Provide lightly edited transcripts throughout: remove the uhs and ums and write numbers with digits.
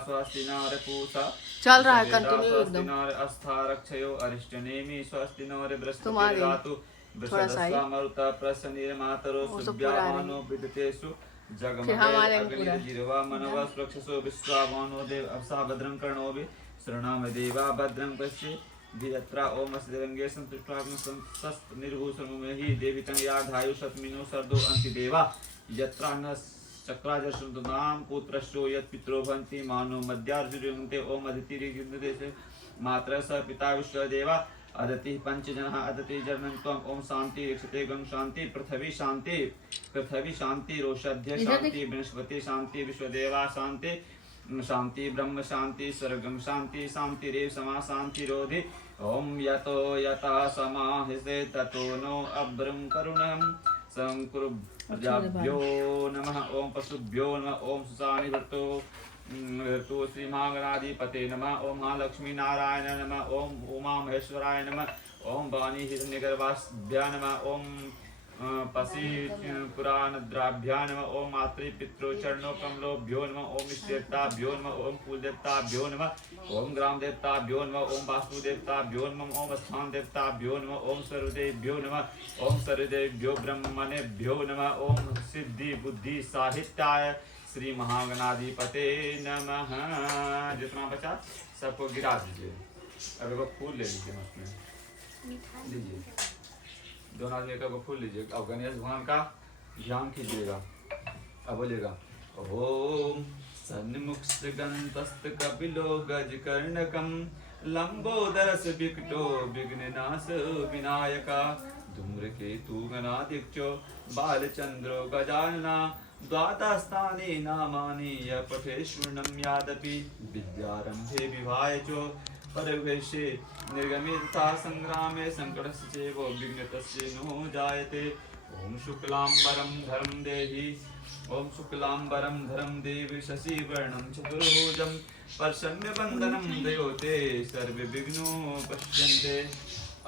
स्वस्ति नर पूषा चल रहा है कंटिन्यू स्वस्ति एकदम। नर अस्थारक्षयो अरिष्टनेमि स्वस्ति नर तुम्हारे बृहस्पतिर्दातु थोड़ा सा ही वृषदस्वा मरुता प्रसन्निर्मातरो वो सब पूरा नहीं। सुव्यामानो विदतेषु फिर जगमगे हमारे में पूरा अग्निर्जिह्वा मनवः स्पृक्षसो विश्वावानो देव अवसा भद्रं कर्णोऽभि शृणाम देवा भद्रं पश्ये धियत्रा ओम अस्तिरंगे संतुष्टाग्निसंसस्त निर्भूषणमेहि देवी तं याधायुषत्मिनो सर्दो अन्ति देवा यत्रा न चक्राजसुन्दनां पुत्रश्चो यत्पित्रो भवन्ति मानो मध्यार्जुर्युङ्क्ते ओम अदितिरिगिन्दते मातरः स पिता विश्वदेवा अदति पंचजनः अदति जर्णं त्वम् ओम शांति रक्षते गं शांति पृथ्वी शांति रोषध्य शांति बृहस्पति शांति विश्वदेवा शांति शांति ब्रह्म शांति स्वर्गम शांति शांतिरेव समा शांति रोधि ओम यतो यथा समाहिते ततो नो अभ्रं करुणं संकुरुभ्यो नमः ओम पशुभ्यो नमः ओम सुसानि भट्टो श्री महागणाधिपते नमः ओम महालक्ष्मी नारायण नमः ओम उमा महेश्वराय नमः ओम वाणी हिरण्यगर्भाभ्या नमः ओम पसी पुराणद्राभ्या नमः ओम मातृपित्रो चरणो कमलोभ्यो नमः ओम इष्टदेवताभ्यो नमः ओम कुलदेवताभ्यो नमः ओम ग्राम देवताभ्यो नमः ओम वास्तुदेवताभ्यो नमः ओम स्थान देवताभ्यो नमः ओम सर्वदेवभ्यो नमः ओम सर्वदेवभ्यो ब्रह्मणेभ्यो नमः ओम सिद्धि बुद्धि साहित्याय श्री महागणाधिपते नमः। जितना बचा सबको गिरा दीजिए। अब वो फूल ले लीजिए उसमें लीजिए, दोनों आदमी का फूल लीजिए। अब गणेश भगवान का ध्यान कीजिएगा। अब बोलेगा ओम सन्मुख गंतस्त कपिलो गजकर्णकम लंबोदरस विकटो विघ्ननाश विनायका धूम्रकेतु गणाधिक्यो बालचंद्रो गजानना द्वादशानि नामानि य पठेष्वण्यं यादपि विद्यारंभे विवाहे च परवेशे निर्गमे तथा संग्रामे संकटस्य चैव विघ्नतस्य नो जायते। ओम शुक्लांबरं धरं देहि ओम शुक्लांबरं धरं देवी शशिवर्णं चतुर्भुजं प्रसन्नवदनं दयोते सर्वे विघ्नो पश्यन्ते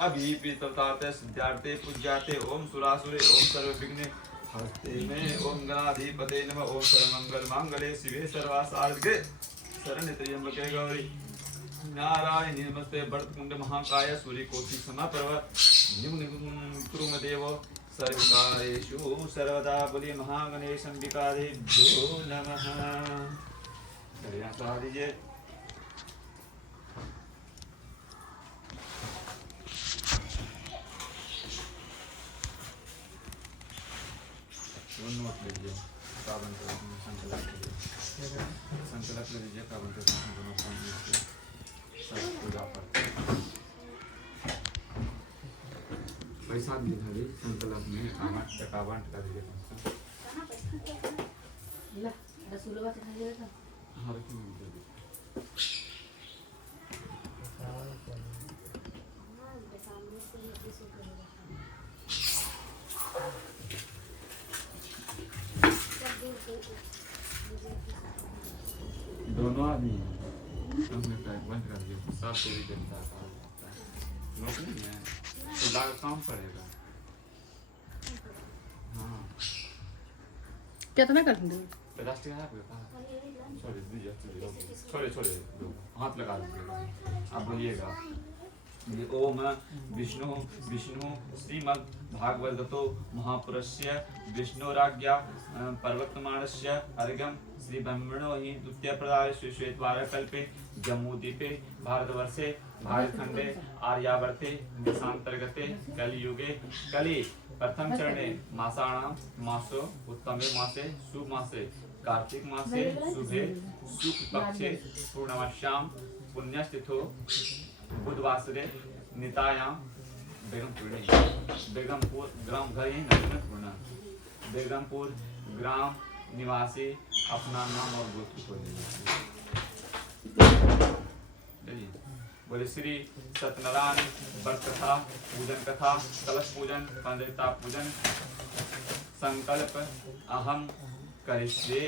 अभिपितताते सिद्धार्थे पूज्याते ओम सुरासुरे ओम सर्वविघ्ने हस्ते में ओम गणाधिपते नमः ओम सर्वमंगल मांगल्ये शिवे सर्वासार्गे शरण्ये त्र्यंबके गौरी नारायणी नमस्ते वरदकुंड महाकाय सूर्यकोटि समप्रभ निर्विघ्नं सर्वकार्येषु सर्वदा बोलिए महागणेश अंबिकादेभ्यो नमः। चलिए सहा दीजिए। नोट लीजिए काबन का संकलक ले लीजिए काबन का सब पूजा पर पैसा भी था संकलक में आमट काबन का दीजिए हर दोनों आदमी बंद कर दिए सब तेरी जनता का लोग नहीं है तो लाग काम पड़ेगा। हाँ कितना कर देंगे राष्ट्रीय है आपके छोड़े दीजिए छोड़े हाथ लगा दीजिए। आप बोलिएगा ओम विष्णु विष्णु श्रीमद् भागवतो महापुरुषस्य विष्णुराज्ञा प्रवर्तमानस्य अर्घ्यं श्री ब्रह्मणो हि द्वितीय प्रदाय श्वेतवारकल्पे जम्मूद्वीपे भारतवर्षे भारतखंडे आर्यावर्ते देशांतर्गते कलियुगे कलि प्रथम चरणे मासाणां मासो उत्तमे मासे शुभ मासे कार्तिक मासे शुभे शुक्ल पक्षे पूर्णमास्यां पुण्यतिथो बुधवासरे नितायां बेगमपुर ग्राम घर यही नगरपूर्ण बेगमपुर ग्राम निवासी अपना नाम और गोत्र को ले बोले श्री सत्यनारायण व्रत कथा पूजन कथा कलश पूजन पंडिता पूजन संकल्प अहम करिष्ये।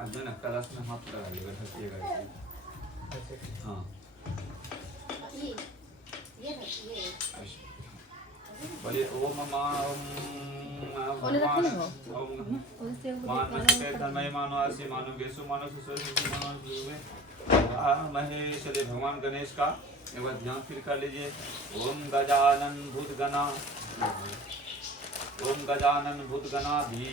अध्ययन कलश में हाथ लगाइएगा ढकिएगा। हाँ बोलिए ओम ओले रखे ना हो ओम उससे मानवस्य तन्मय मानो आसी मानो गेसु मानो सुसु मानो सुवे महेश दे भगवान गणेश का एक बार ध्यान फिर कर लीजिए। ओम गजानन भूतगणा भी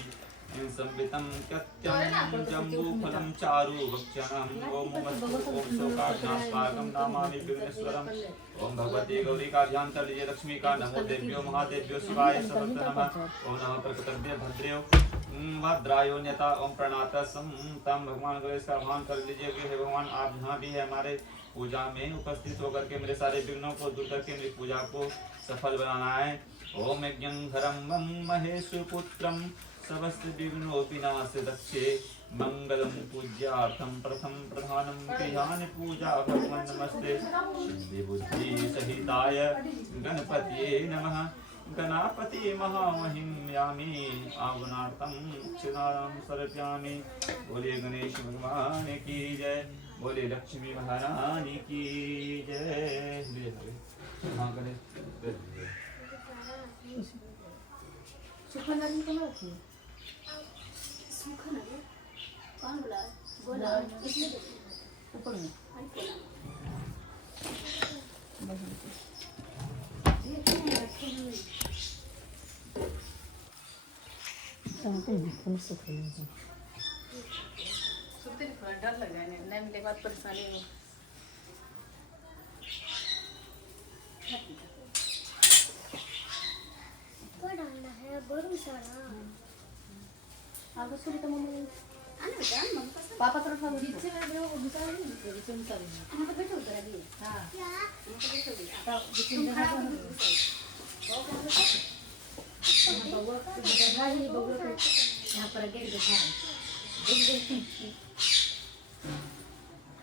संवितं त्यक्त्यं जम्बूफलं चारु भक्षणम् ओम शोकाग्नास्माकं नामामि विघ्नेश्वरम्। ओम भगवती गौरी का ध्यान कर लीजिए। लक्ष्मी का नमो देव्यो महादेव्यो शिवाय सहस्र नमः। ओम नमः प्रकृतभ्य भद्र्यो भद्रायो न्यता ओम प्रणात तम भगवान गणेश का आह्वान कर लीजिए कि हे भगवान आप जहाँ भी है हमारे पूजा में उपस्थित होकर के मेरे सारे विघ्नों को दूर करके मेरी पूजा को सफल बनाना है। ओम यज्ञं धरम महेशपुत्रं समस्त विघ्नोपिनाश दक्षे मंगलम पूज्यार्थम प्रथम प्रधानम क्रियानि पूजा भगवान नमस्ते सिद्धि बुद्धि सहिताय गणपतिये नमः। गणापति महामहिम्यामि आगुणार्थं क्षिणां समर्पयामि। बोले गणेश भगवान की जय, बोले लक्ष्मी महारानी की जय। हाँ गणेश सुखनरी कहाँ थी सुखनरी कौन बोला बोला किसने ऊपर में सुनते थोड़ा डर लग रहा है नहीं मिले बाद परेशानी में डालना है बड़ू सारा आगे सुन तो मम्मी आना बेटा मम्मी पास पापा तरफ हम नीचे में वो घुसा नहीं नीचे में कर हम तो बैठो उधर अभी हां क्या हम तो बैठो भी तो जितने जगह पर बबुआ को जगह ही बबुआ को यहां पर गेट बैठा है देख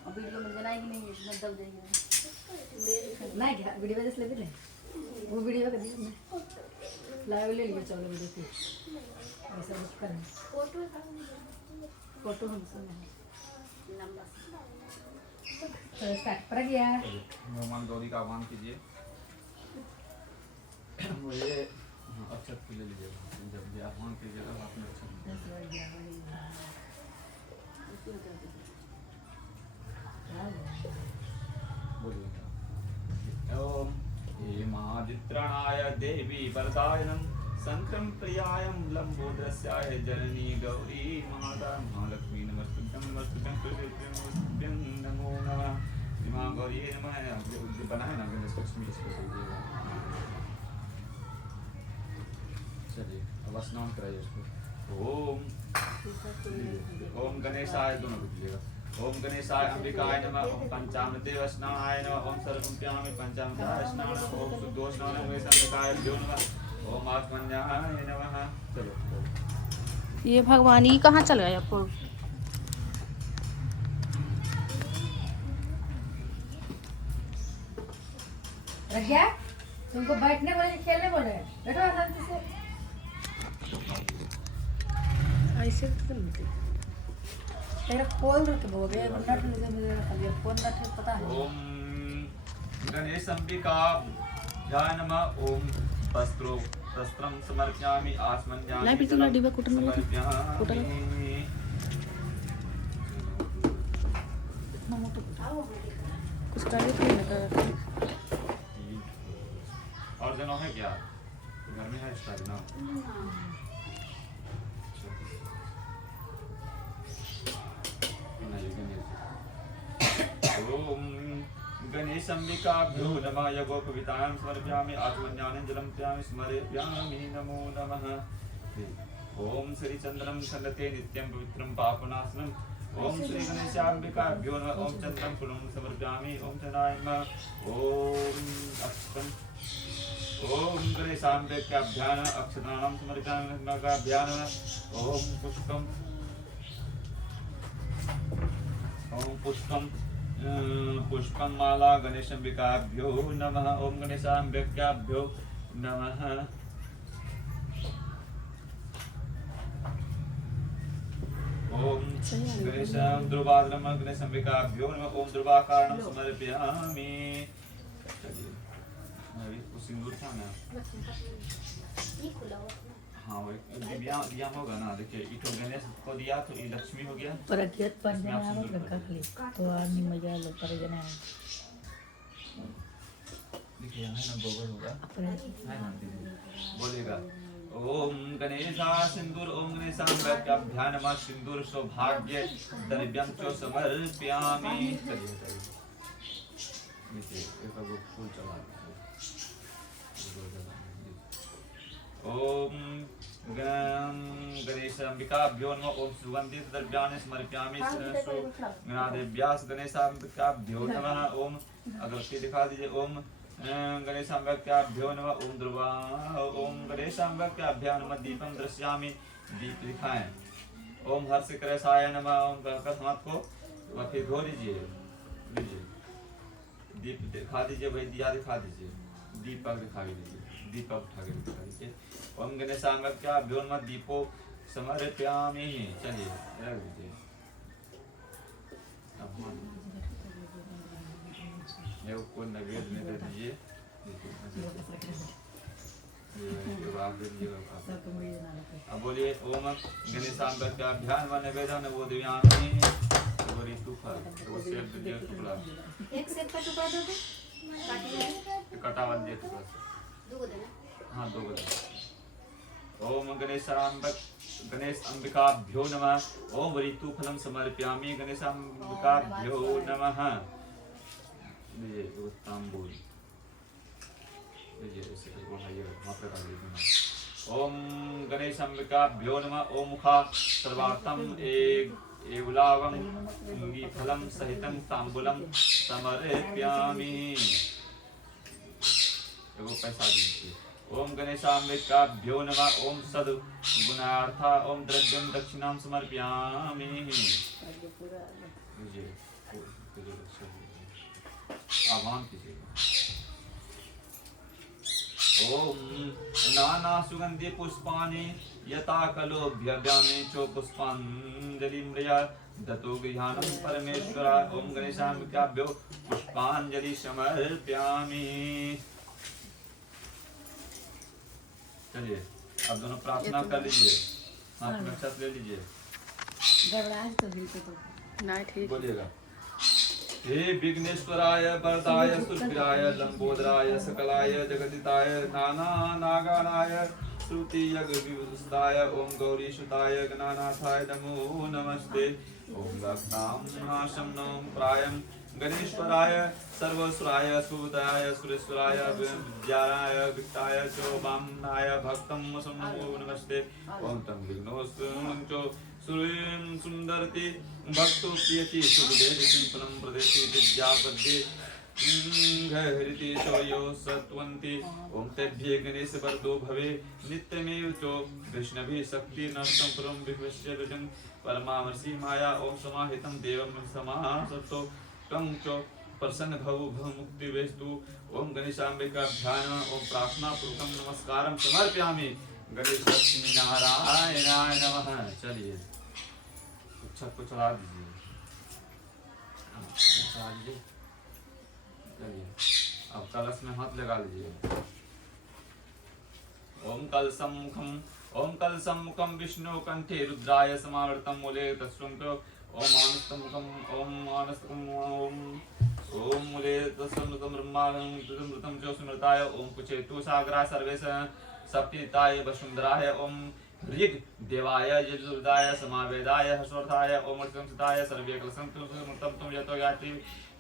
अभी वीडियो में बनाएगी नहीं इसमें दब जाएगी नहीं क्या वीडियो में ले ले वो वीडियो का दिया मैं लाइव ले लिए चलो वीडियो की ऐसा कुछ करना फोटो हम सुन नंबर तो स्टार्ट कर गया भगवान गौरी का आह्वान कीजिए। मुझे अक्षत ले लीजिए। जब ये आह्वान कीजिएगा तो आपने अक्षत बोलिए। ओम हेमादित्रणाय देवी वरदायनं शंकरं प्रियायं लंबोदरस्याय जननी गौरी माता महालक्ष्मी नमस्ते नमो नमः। माँ गौरी नमः बनाए ना गणेश लक्ष्मी इसको बोलिएगा। चलिए अब स्नान कराइए इसको। ओम गणेशाय दोनों बोलिएगा। ओम गणेशाय अंबिकाय नमः। ओम पंचामृते स्नानाय नमः। ओम सर्वम्प्यामि पंचामृताय स्नानं। ओम शुद्धो स्नानं गणेशाय नमः। ओम आत्मन्याय नमः। चलो ये भगवान ये कहाँ चल गए आपको रख गया तुमको बैठने बोले खेलने बोले बैठो शांति से ऐसे तो नहीं तेरा फोन रख के बोल गया नट लगे मेरे फोन नट पता है। ओम गणेश अंबिका ध्यान नमः। ओम शस्त्रं समर्पयामि आत्मन्याय लाई पितुला डिबा कुटन में कुटन कुछ करे तो नहीं कर और जनो है क्या घर में है स्टाइल ना। ओम गणेश अंबिकाभ्यो नमः। यज्ञोपवीतां समर्पयामि आत्मज्ञानं जलं प्यामि स्मरयामि नमो नमः। ओम श्री चंद्रं खण्डते नित्यं पवित्रं पापनाशनम्। ओम श्री गणेशांबिकाभ्यो नमः। ओम चंद्रं फुलं समर्पयामि। ओम चंद्राय नमः। ओम अक्षतम्। ओम गणेशांबिकाभ्यां अक्षतानां समर्पयामि नमः। ओम पुष्पं पुष्पं माला गणेशांबिकाभ्यो नमः। ओम गणेशांबिकाभ्यो नमः। ओम गणेशं ध्रुवाद्रम गणेशांबिकाभ्यो नमः। ओम ध्रुवाकारणं समर्पयामि। चलिए अभी सिंदूर था ना ये खुला हुआ हाँ वो दिया दिया होगा ना, देखिए इटो गणेश को दिया तो ये लक्ष्मी हो गया। परकियत पंजना इसमें आप आवत सिंदूर लंका भर खाली तो आदमी मजा लो पर जना देखिए यहाँ है ना गोबर होगा, अपने है ना दीदी बोलेगा ओम गणेशा सिंदूर ओम गणेशाभ्यां नमः सिंदूर सौभाग्य द्रव्यं च समर्पयामि। चलिए चलिए देखिए एक अब फूल चला ओम गं गणेश अंबिकाभ्यो नमः ओम सुगंधित द्रव्याणि समर्पयामि गणादेव्यास गणेशांबिकाभ्यो नमः ओम अगरबत्ती दिखा दीजिए ओम गणेशांबिकाभ्यो नमः ओम ध्रुवा ओम गणेशांबिकाभ्यां नमः दीपं दृश्यामि दीप दिखाएं ओम हर्षकरसाय नमः ओम कहकर हाथ को फिर धो लीजिए दीप दिखा दीजिए भाई दिया दिखा दीजिए दीपक दिखा दीजिए दीपक उठा के दिखा दीजिए ओम गणेशांबिकाभ्यो नमः दीपो समर्पयामि। चलिए रख दीजिए को नैवेद्य में दे दीजिए अब बोलिए ओम गणेशांबिकाभ्यां नमः नैवेद्यं नवोदयामि वो सेब दे टुकड़ा एक सेब का टुकड़ा दो तो कटा हुआ दे टुकड़ा दो देना। हाँ दो ओम गणेश अंबिकाभ्यो नमः ओम ऋतु फलम समर्पयामि गणेशांबिकाभ्यो नमः। ये तांबूल ये ऐसे ये मात्रा का लेना ओम गणेशांबिकाभ्यो नमः ओम मुखा सर्वार्थम एवलावम फलम सहितं तांबूलम समर्पयामि। एगो पैसा दीजिए ओम गणेशांबिकाभ्यो नमः ओम सद्गुणार्था ओम द्रव्यं दक्षिणां समर्पयामि। आह्वान कीजिएगा ओम नाना सुगंधि पुष्पाणि यथा कलोभ्यव्यामे चो पुष्पांजलिम्रया दतो गृहाणं परमेश्वराय ओम गणेशांबिकाभ्यो पुष्पांजलि समर्पयामि। चलिए अब दोनों प्रार्थना कर लीजिए हाथ में अक्षत ले लीजिए गड़बड़ाहट तो बिल्कुल तो ना ठीक बोलिएगा हे विघ्नेश्वराय वरदाय सुरभिराय लंबोदराय सकलाय जगदिताय नाना नागानाय श्रुति यज्ञ विवुस्ताय ओम गौरी सुताय गणानाथाय नमो नमस्ते ओम गणानाशं नमः प्रायं गणेश्वराय सर्वसुराय सुदाय सुरेश्वराय विद्याराय विक्ताय च वामनाय भक्तं नमो नमस्ते ओम तं विघ्नोऽस्तु सुरीं सुंदरति भक्तो प्रियति सुखदेव सिंपलम प्रदेशि विद्यापद्ये हरिति चोयो सत्वन्ति ओम तेभ्ये गणेश वरदो भवे नित्यमेव चो वैष्णवी शक्ति नर्तम परम विश्वस्य विजं परमामर्षि माया ओम समाहितं देवं समासतो तं चो प्रसन्न भव भव मुक्ति वेस्तु ओम गणेशांबिकाभ्यां ओम प्रार्थना पूर्वकं नमस्कारं समर्पयामि गणेश लक्ष्मी नारायणाय नमः। चलिए छत को चढ़ा दीजिए चढ़ा दीजिए। चलिए अब कलश में हाथ लगा लीजिए ओम कलशम मुखम विष्णु कंठे रुद्राय समावर्तम मूले तस्वंत ओम मानस्तमुखम ओम मानस्तम ओम मूले तस्वंतम ब्रह्मानंदमृतम च स्मृताय ओम कुचेतु सागरा सर्वेश सप्तिताय वसुंधराय ओम ऋग देवाय यजुर्दाय समावेदाय हर्षवर्धाय ओम संस्थिताय सर्वे कलसंतु समृतम तुम यतो याति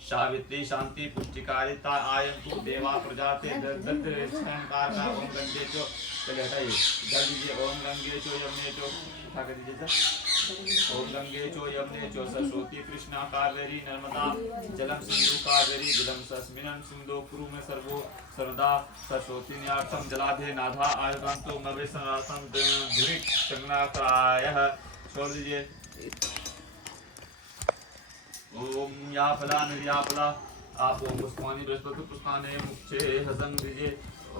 सावित्री शांति पुष्टिकारिता आयंतु देवा प्रजाते दत्तकार का ओम गंगे चो चले हटाइए जल दीजिए ओम गंगे चो यमुने चो उठा कर दीजिए ओम गंगे चो यमुने चो सरस्वती कृष्णा कावेरी नर्मदा जलम सिंधु कावेरी जलम सस्मिनं सिंधु कुरु में सर्वो सर्वदा सरस्वती न्यार्थम जलाधे नाधा आयुकांतो मवे सनातन धुरिक चंगनाकायः छोड़ दीजिए ओम या फला निर्या फला आप ओम पुष्पानि बृहस्पति पुष्पाने मुक्षे हसन दीजिए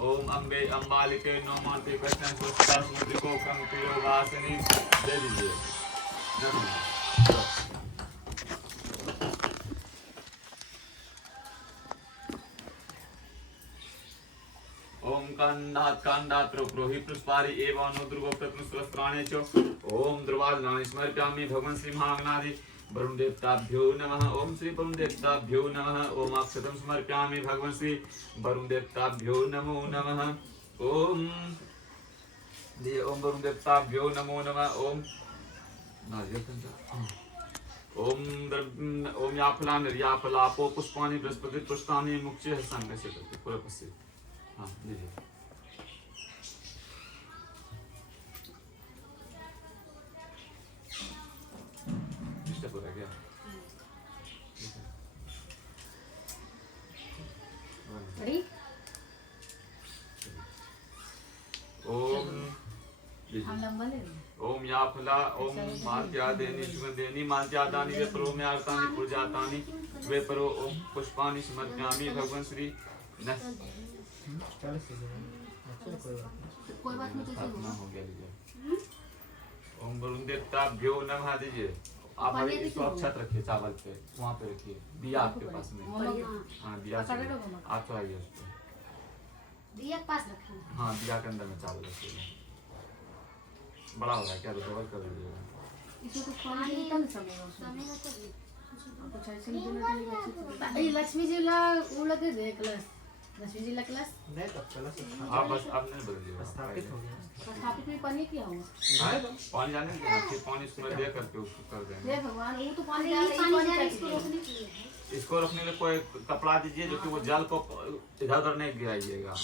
ओम अम्बे अम्बालिके नौमाते कृष्ण पुष्पार समुद्रिको कंपिरो वासनी दे दीजिए ओम कन कांडात कांडात प्रोहि पुष्पारि एवं नो ध्रुव प्रत्नुस्त्राणे च ओम ध्रुवादनानि समर्पयामि भगवन् श्री महागणाधि वरुण देवताभ्यो नमः ओम श्री वरुण देवताभ्यो नमः ओम अक्षतम समर्पयामि भगवन् श्री वरुण देवताभ्यो नमो नमः ओम दिए ओम वरुण देवताभ्यो नमो नमः ओम ओम याफलान याफलापो पुष्पाणि बृहस्पति पुष्पाणि मुख्य संग से पूरा पसे हाँ दीजिए डिस्टर्ब हो रहा है क्या रेडी ओम हम लंबा ले रहे हैं ओम याफला ओम मात्यादेनि सुगंधेनि मात्यादानि वे परो में आर्तानि पूजातानि वे परो ओम पुष्पाणि समर्पयामि भगवन् श्री कोई बात नहीं स्थापना हो गया लीजिए ओम वरुण देवताभ्यो नमः दीजिए आप अभी इसको अक्षत रखिए चावल पे वहाँ पे रखिए दिया आपके पास में हाँ दिया आप चढ़ाइए उस पे दिया के पास रखिए हाँ दिया के अंदर में चावल रखिए बड़ा हो रहा है क्या तो डबल कर दीजिएगा इसमें कुछ पानी कम समय समय तो कुछ ऐसे नहीं देना चाहिए ये लक्ष्मी जी ला वो लगे दे क्लास लक्ष्मी जी ला क्लास नहीं तो क्लास आप बस अब नहीं बदलिएगा स्थापित हो गया स्थापित में पानी क्या हुआ पानी डालने के लिए फिर पानी उसमें दे करके उसको कर देंगे हे भगवान वो तो पानी ये डाल पानी जा इसको रोकने के लिए इसको रखने के लिए कोई कपड़ा दीजिए जो कि वो जल को इधर उधर नहीं गिराइएगा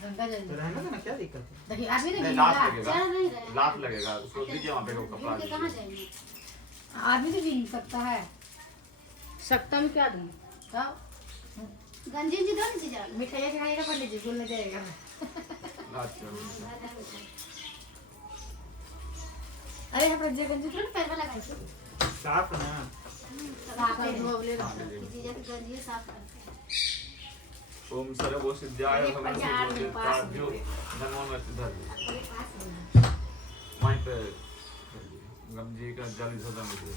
गंगा जल तो रहने देना क्या दिक्कत है देखिए आदमी नहीं नहीं लात गिरा लगेगा चल नहीं रहा लात लगेगा उसको दीजिए वहाँ पे वो कपड़ा के कहाँ दीजिए जाएंगे आदमी तो गिर सकता है सकता में क्या दूं तो गंजी जी दो जी जा मिठाई खाएगा पर लीजिए बोलने जाएगा अच्छा अरे यहाँ पर गंजी तुरंत पैर में लगाइए साफ ना साफ है धो ले जीजा की गंजी साफ करते हैं ओम सर्वो सिद्धाय ये भगवान पंचायत श्री में पास देवताभ्यो में। नमो नमः मेरे पास है वहीं पे गंजी का जल इधर मुझे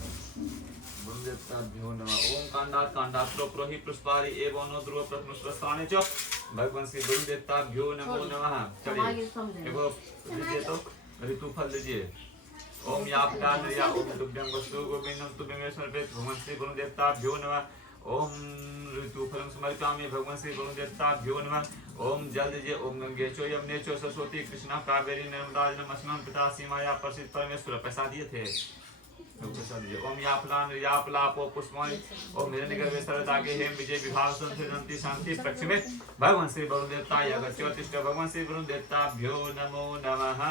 वरुण देवताभ्यो नमः ओम कांडात कांडात प्रोहि पुष्पारि एवं नो ध्रुव प्रत्नुस्त्राणे च भगवान श्री वरुण देवताभ्यो नमो नमः चलिए देखो लीजिए तो ऋतु फल लीजिए ओम यापदान या ओम तुभ्यं वस्तु गोविंदम तुभ्यं समर्पित भगवान श्री वरुण देवताभ्यो नमः ओम ऋतु फलं समर्पयामि भगवान श्री वरुण देवताभ्यो नमः ओम जल दीजिए ओम गंगे चो यमुने चो सरस्वती कृष्णा कावेरी नर्मदा नमस्नम पिता सीमाया प्रसिद्ध परमेश्वर पैसा दिए थे पैसा दीजिए ओम याफलान याफलापो पुष्पाणि ओम हिरण्यगर्भे सरदागे हेम विजय विभाग संसिद्धंति शांति प्रक्षमे भगवान श्री वरुण देवता यगस्योतिष्ठ भगवान श्री वरुण देवताभ्यो नमो नमः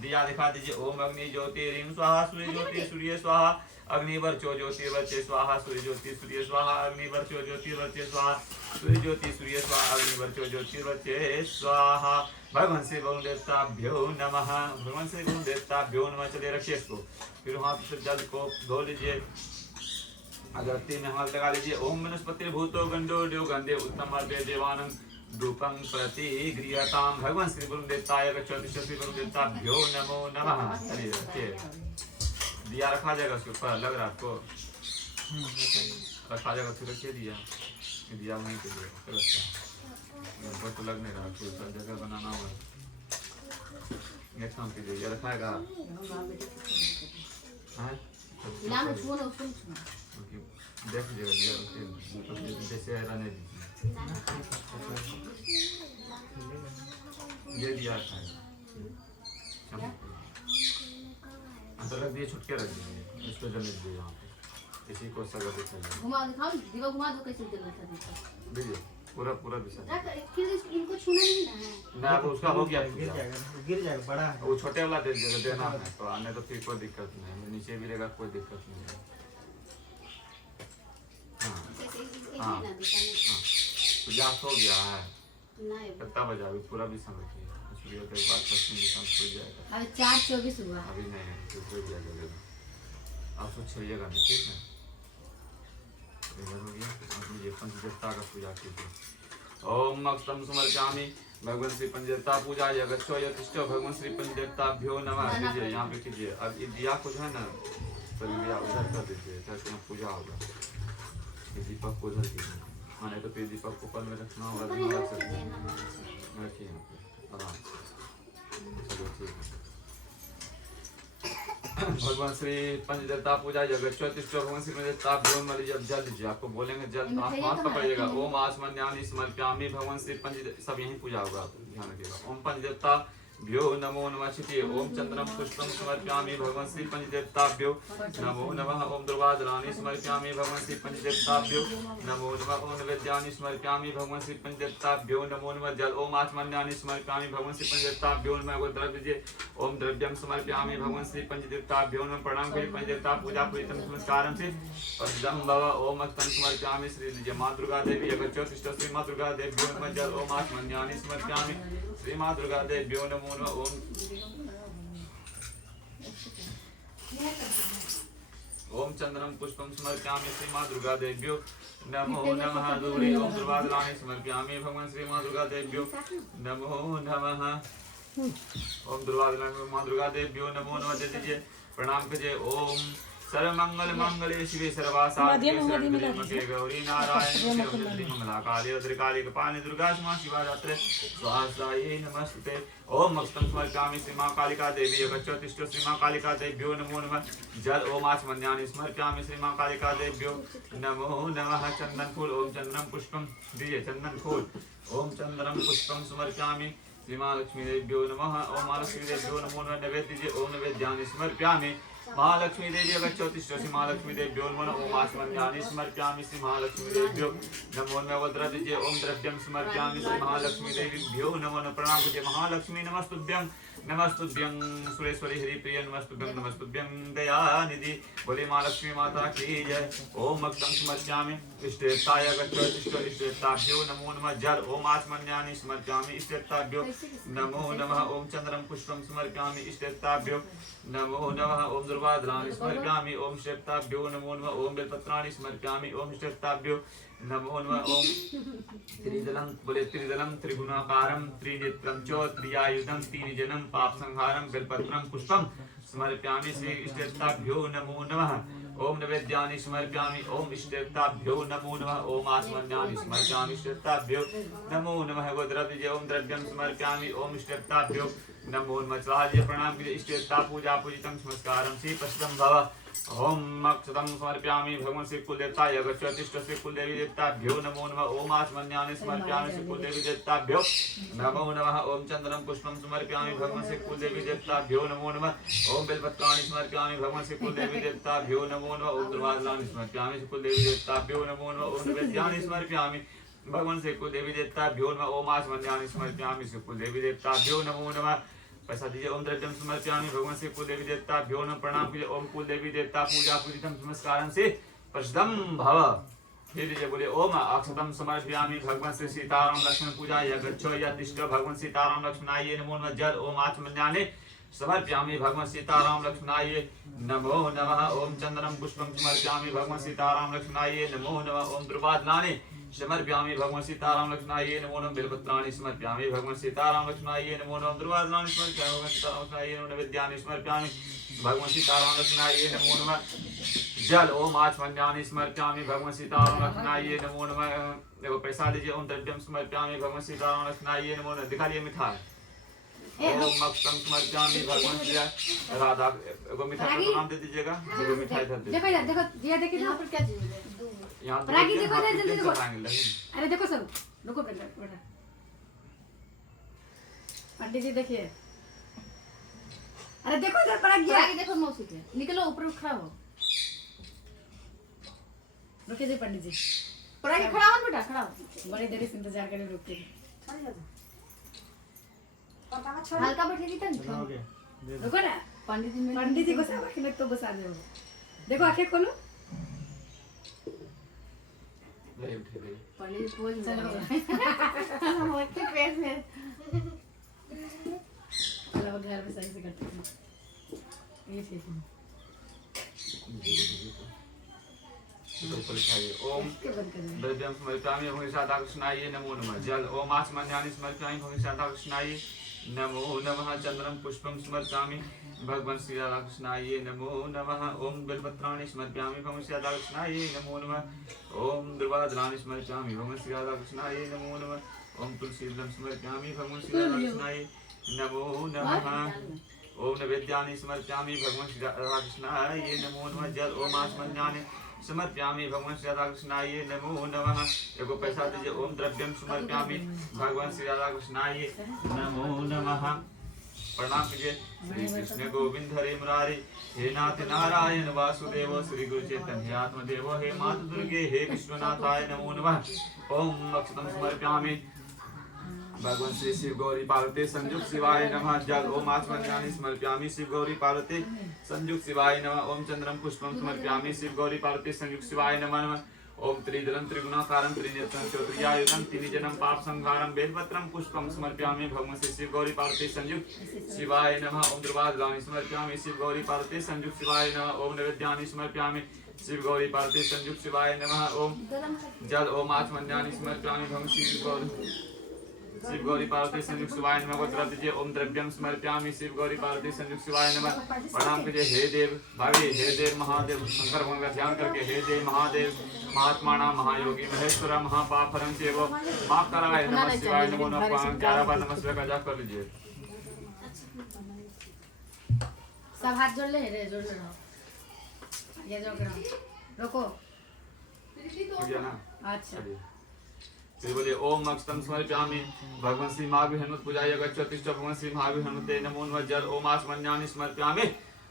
दिया दिखा दीजिए ओम अग्नि ज्योति ह्रीं स्वाहा सूर्य ज्योति सूर्य स्वाहा अग्निवर्चो ज्योतिर्वर्चे स्वाहा सूर्य ज्योति सूर्य स्वाहा अग्निवर्चो ज्योतिर्वर्चे स्वाहा सूर्य ज्योति सूर्य स्वाहा अग्निवर्चो ज्योतिर्वर्चे स्वाहा भगवान श्री वरुण देवताभ्यो नमः भगवान श्री वरुण देवताभ्यो नमः चलिए रखिए इसको फिर वहाँ से जल को धो लीजिए अगरबत्ती में हाथ लगा लीजिए ओम वनस्पति भूतो गंडो देव गंधे उत्तम देवानंद धूपं प्रति गृहताम भगवान श्री वरुण देवताय गच्छति श्री वरुण देवताभ्यो नमो नमः चलिए रखिए दिया रखा जाएगा उसके ऊपर लग रहा है आपको रखा जाएगा फिर रखिए दिया दिया वहीं पे दिया तो लग नहीं रहा कोई सा जगह बनाना होगा नेक्स्ट काम कीजिए ये रखाएगा नाम छुओ ना उसको छुओ देख लीजिएगा जैसे रहने दीजिए ये दिया रखाएगा अंदर रख दिए छुटके रख दिए इसको जल दीजिए यहाँ पे इसी को सगा दिखाइए घुमा दिखाओ दिखा घुमा दो कैसे जल रहा था दीजिए पूरा पूरा विषय फिर इनको छूना नहीं है मैं अब उसका हो गया गिर जाएगा बड़ा है वो छोटे वाला दे देना है तो आने तो फिर कोई दिक्कत नहीं है नीचे भी रहेगा कोई दिक्कत नहीं है हाँ पूजा हो गया है कितना बजा अभी पूरा भी समझिए सूर्य के बाद पश्चिम दिशा में खुल जाएगा अभी 4:24 हुआ अभी नहीं है तो हो जाएगा आप सोच छइएगा नहीं ठीक है इधर हो गया आप ये पंचदेवता का पूजा कीजिए ओम अक्षतम समर्पयामि भगवान श्री पंचदेवता पूजा यगच्छो यतिष्ठो भगवान श्री पंचदेवताभ्यो नमः कीजिए यहाँ पे कीजिए अब ये दिया को जो है ना तो दिया उधर कर दीजिए ताकि यहाँ पूजा होगा ये दीपक को उधर कीजिए हाँ नहीं तो फिर दीपक को ऊपर में रखना होगा रखिए यहाँ पे आराम से। चलो ठीक है। भगवान श्री पंचदेवता पूजा जगत चौतीस भगवान श्री पंचदेवता भ्योन वाली जब जल लीजिए, आपको बोलेंगे जल हाथ पकड़िएगा। ओम आचमन्यानि समर्पयामि भगवान श्री पंच, सब यहीं पूजा होगा, आप ध्यान रखिएगा। ओम पंचदेवता भ्यो नमो नमः क्षितिये। ओम चंद्रम पुष्पम समर्पयामि भगवान श्री पंचदेवताभ्यो नमो नमः। ओम दुर्वादलानि समर्पयामि भगवान श्री पंचदेवताभ्यो नमो नमः। ओम नैवेद्यानि समर्पयामि भगवान श्री पंचदेवताभ्यो नमो नमः। जल ओम आचमन्यानि समर्पयामि भगवान श्री पंचदेवताभ्यो नमः। द्रव्य दीजिए। ओम द्रव्यम समर्पयामि भगवान श्री पंचदेवताभ्यो नमः। प्रणाम करिए पंचदेवता पूजा पूजितम नमस्कारम से पश्चिम भव। ओम अक्तम समर्पयामि श्री लीजिए। माँ दुर्गा देवी अगच्योतिष्ठ श्री माँ दुर्गा देव्यो नमः। जल ओम आचमन्यानि समर्पयामि श्री माँ दुर्गा देव्यो नमो नमः। ओम चंद्रम पुष्पम समर्पयामि श्री माँ दुर्गा देव्यो नमो नमः। दूरी ओम दुर्वादलानि समर्पयामि भगवान श्री माँ दुर्गा देव्यो नमो नमः। ओम दुर्वादलानि माँ दुर्गा देव्यो नमो नमः। दे दीजिए, प्रणाम कीजिए। ओम सर्वमंगल मंगले शिवे सर्वासाध्ये शरण्ये गौरी नारायण मंगलाकाले भद्रकाली कपाले दुर्गा क्षमा शिवा दात्रे स्वाहाय नमस्ते। ओम अष्टम समर्पयामि श्री मां कालिका देवी अगच्योतिष्ठ श्री मां कालिका देव्यो नमो नमः। जल ओम आचमन्यानि समर्पयामि श्री मां कालिका देव्यो नमो नमः। चंदन फूल ओम चंदनम पुष्पम दीजिए, चंदन फूल ओम चंदनम पुष्पम समर्पयामि श्री मां लक्ष्मी देव्यो नमः। ओम मां लक्ष्मी देव्यो नमो नमः। नैवेद्य दीजिए। ओम नैवेद्यानि समर्पयामि महालक्ष्मी देवी अगच्योतिष्ठ श्री महालक्ष्मी देव्यो नमो नमः। ओम आचमन्यानि समर्पयामि श्री महालक्ष्मी देव्यो नमो नमः। द्रव्य दीजिए। ओम द्रव्यम समर्पयामि श्री महालक्ष्मी देवीभ्यो नमो नमः। प्रणाम कीजिए। महालक्ष्मी नमस्तुभ्यं नमस्तुभ्यं सुरेश्वरी हरिप्रिय नमस्तुभ्यं नमस्तुभ्यं दयानिधि। बोले महालक्ष्मी माता की जय। ओम अक्तम समर्पयामि इष्टेताय अगच्योतिष्ठ इष्टेताभ्यो नमो नमः। जल ओम आचमन्यानि समर्पयामि इष्टेताभ्यो नमो नमः। ओम चंद्रम पुष्पम समर्पयामि इष्टेताभ्यो नमो नमः। ओम दुर्वादलानि समर्पयामि ओम इष्टेताभ्यो नमो नमः। ओम बेलपत्राणि समर्पयामि ओम इष्टेताभ्यो नमो नमः। ओम त्रिदलम बोले त्रिदलम त्रिगुणाकारम त्रिनेत्रम च त्रियायुधम तीनिजनम पाप संहारम बेलपत्रम पुष्पम समर्पयामि श्री इष्टेताभ्यो नमो नमः। ओम नैवेद्यानि समर्पयामि ओम इष्टेताभ्यो नमो नमः। ओम आचमन्यानि समर्पयामि इष्टेताभ्यो नमो नमः। वो द्रव्य ओम द्रव्यम समर्पयामि ओम इष्टेताभ्यो नमो नमः। स्वाहाय प्रणाम कीजिए। इष्टेता पूजा पूजितम नमस्कारम श्री पश्चिम भव। ओम अक्षतम समर्पयामि भगवान श्री कुलदेवताय अगच्योतिष्ठ श्री कुलदेवी देवताभ्यो नमो नमः। ओम आचमन्यानि समर्पयामि श्री कुलदेवी देवताभ्यो नमो नमः। ओम चंद्रम पुष्पम समर्पयामि भगवान श्री कुलदेवी देवताभ्यो नमो नमः। ओम बेलपत्राणि समर्पयामि भगवान श्री कुलदेवी देवताभ्यो नमो नमः। ओम दुर्वादलानि समर्पयामि श्री कुलदेवी देवताभ्यो नमो नमः। ओम नैवेद्यानि समर्पयामि भगवान श्री कुलदेवी देवताभ्यो नमः। ओम आचमन्यानि समर्पयामि श्री कुलदेवी देवताभ्यो नमो नमः। पैसा दीजिए। ओम द्रव्यम समर्पयामि भगवान श्री कुलदेवी देवताभ्यो नमः। प्रणाम कीजिए। ओम कुलदेवी देवता पूजा पूजितम नमस्कारम से प्रसिद्धम भव। फिर दीजिए। बोले ओम अक्षतम समर्पयामि भगवान श्री सीताराम लक्ष्मण पूजा यज्ञ भगवान सीताराम लक्ष्मणाय नमो नमः। जल ओम आचमन्यानि समर्पयामि भगवान सीताराम लक्ष्मणाय नमो नमः। ओम चंदनम पुष्पम समर्पयामि भगवान सीताराम लक्ष्मणाय नमो नमः। ओम दुर्वादलानि समर्पयामि भगवान सीताराम लक्ष्मणाय नमो नमः। बेलपत्राणि समर्पयामि भगवान सीताराम लक्ष्मणाय नमो नमः। दुर्वादलानि समर्पयामि भगवान सीताराम लक्ष्मणाय नमो नमः। नैवेद्यानि समर्पयामि भगवान सीताराम लक्ष्मणाय नमो नमः। जल ओम आचमन्यानि समर्पयामि भगवान सीताराम लक्ष्मणाय नमो नमः। देखो पैसा दीजिए। ओम द्रव्यम समर्पयामि भगवान सीताराम लक्ष्मणाय नमो नमः। दिखा लिए मिठाई। ओम अक्षतम समर्पयामि भगवान श्री राधा को मिठाई का नाम दे दीजिएगा। देखो मिठाई धर दे। देखो यार, देखो दिया देखिए यहाँ पर क्या चीज है। यहाँ रागी देखो इधर, जल्दी देखो। देखो। अरे देखो सब, रुको बेटा बेटा। पंडित जी देखिए। अरे देखो इधर पड़ा गया। रागी देखो मौसी के निकलो ऊपर खड़ा हो। रुके जी पंडित जी। रागी खड़ा हो बेटा, खड़ा हो। बड़ी देरी से इंतजार करे रुकते। हल्का बैठेगी तो हो गया। दे दो। रुको ना, पंडित जी को सब आंखें तो बसा दे। देखो आंखें खोलो। पंडित जी बोल चलो होते पेट में चलो घर में सही से करते हैं। ये ठीक है। ओम इसके बंद कर दो। द्रव्यम समर्पयामि भगवान सीताकृष्णाय नमो नमः। जल ओम आचमन्यानि समर्पयामि भगवान सीताकृष्णाय नमो नमः। चंद्रम पुष्पम समर्पयामि भगवान श्री राधाकृष्णाय नमो नमः। ओम बेलपत्राणि समर्पयामि भगवान श्री राधाकृष्णाय नमो नमः। ओम दुर्वादलानि समर्पयामि भगवान श्री राधाकृष्णाय नमो नमः। ओम तुलसीदलम समर्पयामि भगवान श्री राधाकृष्णाय नमो नमः। ओम नैवेद्यानि समर्पयामि भगवान श्री राधाकृष्णाय नमो नमः। जल ओम आचमन्यानि समर्पयामि भगवान श्री राधाकृष्णाय नमो नमः। एगो पैसा दीजिए। ओम द्रव्यम समर्पयामि भगवान श्री राधाकृष्णाय नमो नमः। प्रणाम कीजिए। श्री कृष्ण गोविंद हरे मुरारी, हे नाथ नारायण वासुदेव, श्री गुरु चैतन्य आत्मदेव, हे माता दुर्गे, हे विश्वनाथाय नमो नमः। ओम अक्षतम समर्पयामि भगवान श्री शिव गौरी पार्वती संयुक्त शिवाय नमः। जल ओम आचमन्यानि समर्पयामि शिव गौरी पार्वती संयुक्त शिवाय नमः। ओम चंद्रम पुष्पम समर्पयामि शिव गौरी पार्वती संयुक्त शिवाय नमः। ओम त्रिदलं त्रिगुणाकारं त्रिनेत्रं चतुर्यायुधं त्रिजनं पाप संहारं बेलपत्रं पुष्पम समर्पयामि भगवान श्री शिव गौरी पार्वती संयुक्त शिवाय नमः। ओम द्रवादलानि समर्पयामि शिव गौरी पार्वती संयुक्त शिवाय नमः। ओम नैवेद्यानि समर्पयामि शिव गौरी पार्वती संयुक्त शिवाय नमः। ओम जल ओम आचमन्यानि समर्पयामि भगवान शिव गौरी पार्वती संयुक्त शिवाय नमः। गोत्र दीजिए। ओम द्रव्यम समर्पयामि शिव गौरी पार्वती संयुक्त शिवाय नमः। प्रणाम कीजिए। हे देव भावी, हे देव महादेव, शंकर भगवान का ध्यान करके हे देव महादेव महात्माना महायोगी महेश्वरा महापापहरं चैव महाकाराय नमः शिवाय नमो नमः। 11 बार नमः शिवाय का जाप कर लीजिए। सब हाथ जोड़ ले रे, जोड़ ले रहो। ये जोड़ करो, रोको। हो गया ना? अच्छा फिर बोलिए। ओम अक्षतम समर्पयामि भगवान श्री महावीर हनुमत पूजाय गच्छतिष्ठ भगवान श्री महावीर हनुमते नमो नमः। जल ओम आचमन्यानि समर्पयामि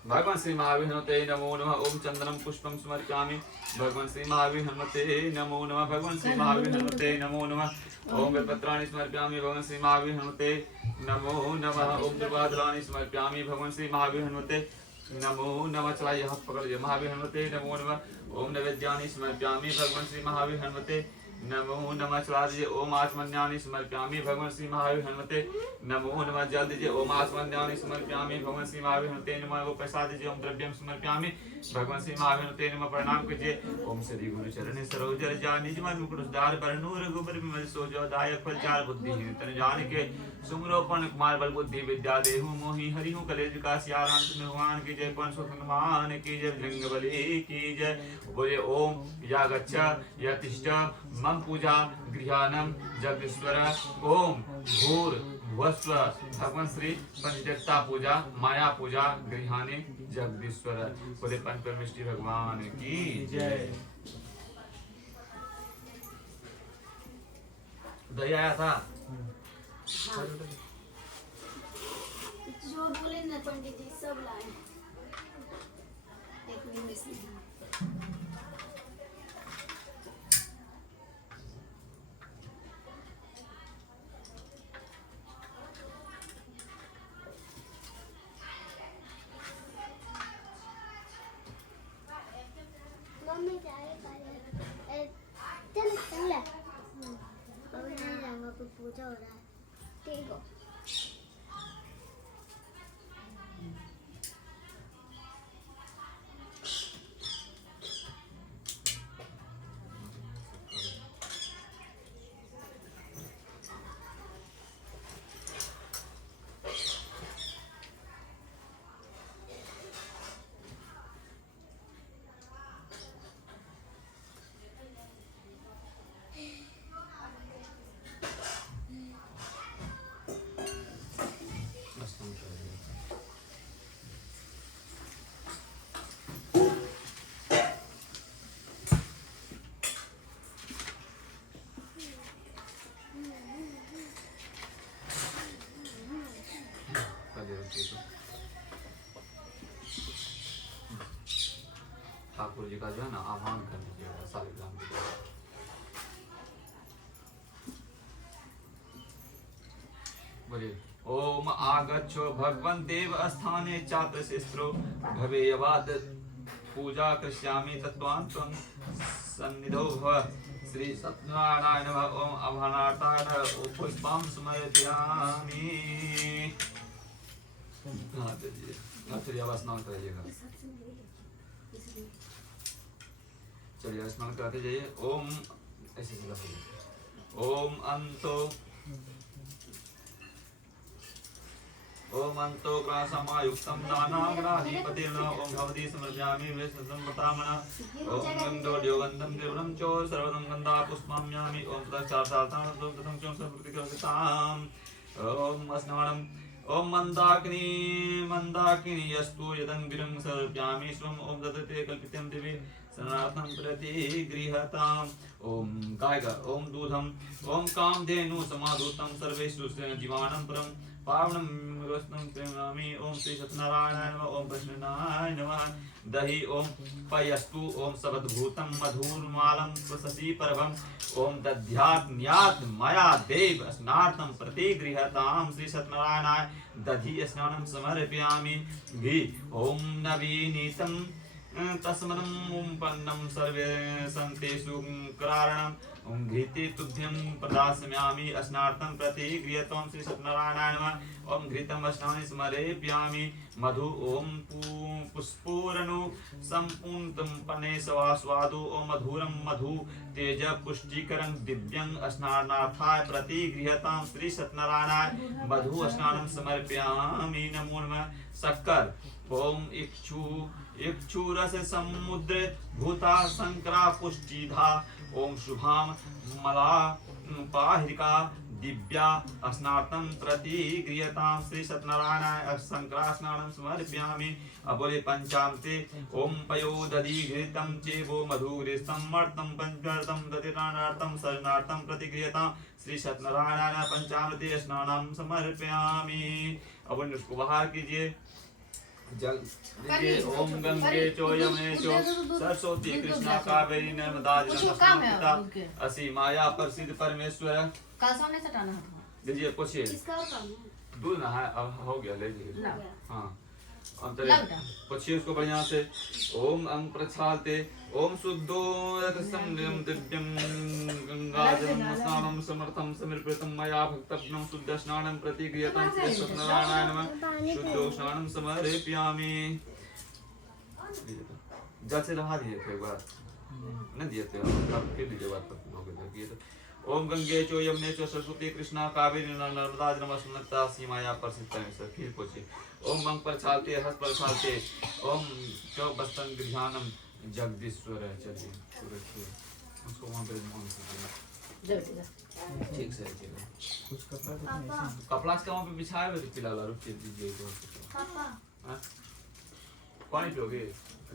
भगवान श्री महावीर हनुमते नमो नमः। ओम चंदनम पुष्पम समर्पयामि भगवान श्री महावीर हनुमते नमो नमः। भगवान श्री महावीर हनुमते नमो नमः। ओम बेलपत्राणि समर्पयामि भगवान श्री महावीर हनुमते नमो नमः। ओम द्रवादलानि समर्पयामि भगवान श्री महावीर हनुमते नमो नमः। चलाइए हाथ पकड़ लीजिए। महावीर हनुमते नमो नमः। ओम नैवेद्यानि समर्पयामि भगवान श्री महावीर हनुमते नमो नमः। चला दीजिए। ओम आचमन्यानि समर्पयामि भगवान श्री महावीर हनुमते नमो नमः। जल दीजिए। ओम आचमन्यानि समर्पयामि भगवान श्री महावीर हनुमते नमः। वो पैसा दीजिए। ओम द्रव्यम समर्पयामि भगवान श्री महावीर हनुमते नमः। प्रणाम कीजिए। ओम श्री गुरु चरण सरोज रज निज मन मुकुट उद्धार बरनूर गोबर विमल सोजो दायक फल चार बुद्धिहीन तन जान के सुमरोपण कुमार बल बुद्धि विद्या देहु मोहि हरिहु कलेज विकास यारांत भगवान की जय। पन सुखमान की जय। लिंग बलि की जय। बोले। ओम या गच्छ या तिष्ठ मम पूजा गृहानम जगदीश्वर। ओम भूर भुवस्व भगवान श्री पंचदेवता पूजा माया पूजा गृहानि जगदीश्वर। बोले पंच परमेश्वरी भगवान की जय। दया आया था। जो बोले ना पंडित जी सब लाए। एक भी मिस नहीं। मम्मी जाए चल चल अभी नहीं जाऊंगा, कुछ पूजा हो रहा है। ठीक हो। ठाकुर जी का जो है ना आह्वान कर लीजिएगा सारे ग्राम के द्वारा। बोलिए। ओम आगच्छो भगवन् देव स्थाने चात्र शिस्त्रो भवेयवाद पूजा कृष्यामि तत्त्वान् त्वं सन्निधौ भव। श्री सत्यनारायण नमः। ओम अभानार्थाय पुष्पं समर्पयामि। हाथ दीजिए। चलिए अब स्नान करिएगा। चलिए स्मरण करते जाइए। ओम ऐसे सीधा ओम अंतो ओम अंतोग्रासमायुक्तं नानाग्राधिपतिर्न ओम भवती समर्पयामि वेशसंवतामन ओम गंधोद्योगन्धं त्रिपुरं च सर्वदं गन्धा पुष्पाम्यामि ओम तत्चार्चार्थं ततं च संस्कृतिकर्ताम् ओम स्नानं ओम मंदाकिनी यस्तु यदं गिरं समर्पयामि स्वं ओम ददते कल्पितं दिवि सनातनं प्रतिगृहताम् ओम गायका ओम दूधम ओम कामधेनु समादूतं सर्वेषु जीवानां परं पावनं रस्नं प्रेमामि ओम श्री सत्यनारायणाय नमः ओम कृष्णाय नमः दहि ओम पयस्तु ओम सबद्भूतं मधुर्मालं प्रससी परभं ओम दध्यात्न्यात् मया देव स्नार्थं प्रतिगृहतां श्री सत्यनारायणाय दधि स्नानं समर्पयामि घी ओम नवीनीतं तस्मनं ओम पन्नं सर्वे सन्तेषु करारणम् ओम घृते तुभ्यं प्रदास्यामि स्नार्थं प्रतिगृहतां श्री सत्यनारायणाय नमः ओम घृतं स्नाने समर्पयामि मधु ओम पुष्पूरणु संपूर्णं पने स्वादु ओम मधुरं मधु तेज पुष्टिकरं दिव्यं स्नानार्थाय प्रतिगृहतां श्री सत्यनारायणाय मधु स्नानं समर्पयामि नमो नमः शक्कर ओम इक्षुरस समुद्र भूता संकरा पुष्टिधा ओम शुभाम मला पाहिरिका दिव्या स्नार्थं प्रतिगृहतां श्री सत्यनारायणाय शंकरा स्नानं समर्पयामि अबोले पंचामते ओम पयोदधि घृतं चेवो मधुघृतं मर्तं पंचवर्तं दधिनार्थं शरणार्थं प्रतिगृहतां श्री सत्यनारायणाय पंचामते स्नानं समर्पयामि। अब इसको बाहर कीजिए जल लीजिए ओम गंगे चो यमुने चो सरस्वती कृष्णा कावेरी नर्मदा जलस्मिता असी माया प्रसिद्ध परमेश्वर कल सामने से टाना हटवा लीजिए पूछिए इसका और काम है दूध ना है अब हो गया ले लीजिए ना। हाँ अंतरे पूछिए उसको बढ़िया से ओम अंग प्रक्षालते ओम शुद्धो रसंगम दिव्यं गंगाजलं स्नानं समर्थं समर्पितं मया भक्तव्यं शुद्ध स्नानं प्रतिगृहतां श्री सत्यनारायणाय नमः शुद्धो स्नानं समर्पयामि। जल से रहा दिए थे एक बार नहीं दिए थे अब फिर लीजिए बात हो गई तो ओम गंगे चो यमुने चो सरस्वती कृष्णा कावेरी नर्मदा नमस्ते सीमाया प्रसिद्ध परमेश्वर फिर पूछे ओम मंग पर छालते हस्त पर छालते ओम चौ बस्तन गृहानम जगदीश्वर चलिए उसको वहाँ पे ठीक से कुछ कपड़ा कपड़ा का वहाँ पे बिछाए हुए थे फिलहाल रुक दीजिए पापा पानी पियोगे